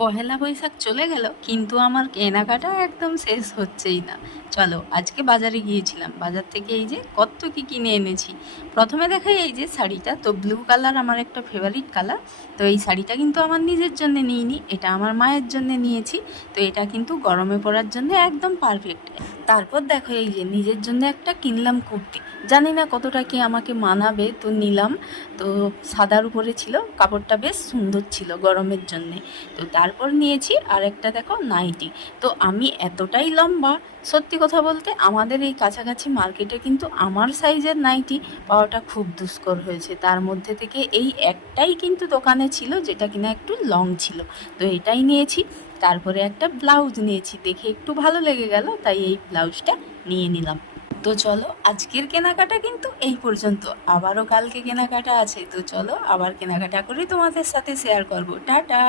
পহেলা বৈশাখ চলে গেল, কিন্তু আমার কেনাকাটা একদম শেষ হচ্ছেই না। চলো আজকে বাজারে গিয়েছিলাম, বাজার থেকে এই যে কত কি কিনে এনেছি। প্রথমে দেখাই এই যে শাড়িটা, তো ব্লু কালার আমার একটা ফেভারিট কালার। তো এই শাড়িটা কিন্তু আমার নিজের জন্য নিইনি, এটা আমার মায়ের জন্য নিয়েছি। তো এটা কিন্তু গরমে পরার জন্য একদম পারফেক্ট। তারপর দেখো এই যে নিজের জন্য একটা কিনলাম কুর্তি, জানি না কতটা কি আমাকে মানাবে, তো নিলাম। তো সাদার উপরে ছিল, কাপড়টা বেশ সুন্দর ছিল গরমের জন্যে। তো তারপর নিয়েছি আর একটা দেখো নাইটি। তো আমি এতটাই লম্বা, সত্যি কথা বলতে আমাদের এই কাছাকাছি মার্কেটে কিন্তু আমার সাইজের নাইটি পাওয়াটা খুব দুষ্কর হয়েছে। তার মধ্যে থেকে এই একটাই কিন্তু দোকানে ছিল যেটা কিনা একটু লং ছিল, তো এটাই নিয়েছি। তারপরে একটা ব্লাউজ নিয়েছি, দেখে একটু ভালো লেগে গেল, তাই এই ব্লাউজটা নিয়ে নিলাম। তো চলো আজকের কেনাকাটা কিন্তু এই পর্যন্ত, আবারও কালকে কেনাকাটা আছে। তো চলো আবার কেনাকাটা করে তোমাদের সাথে শেয়ার করব। টাটা।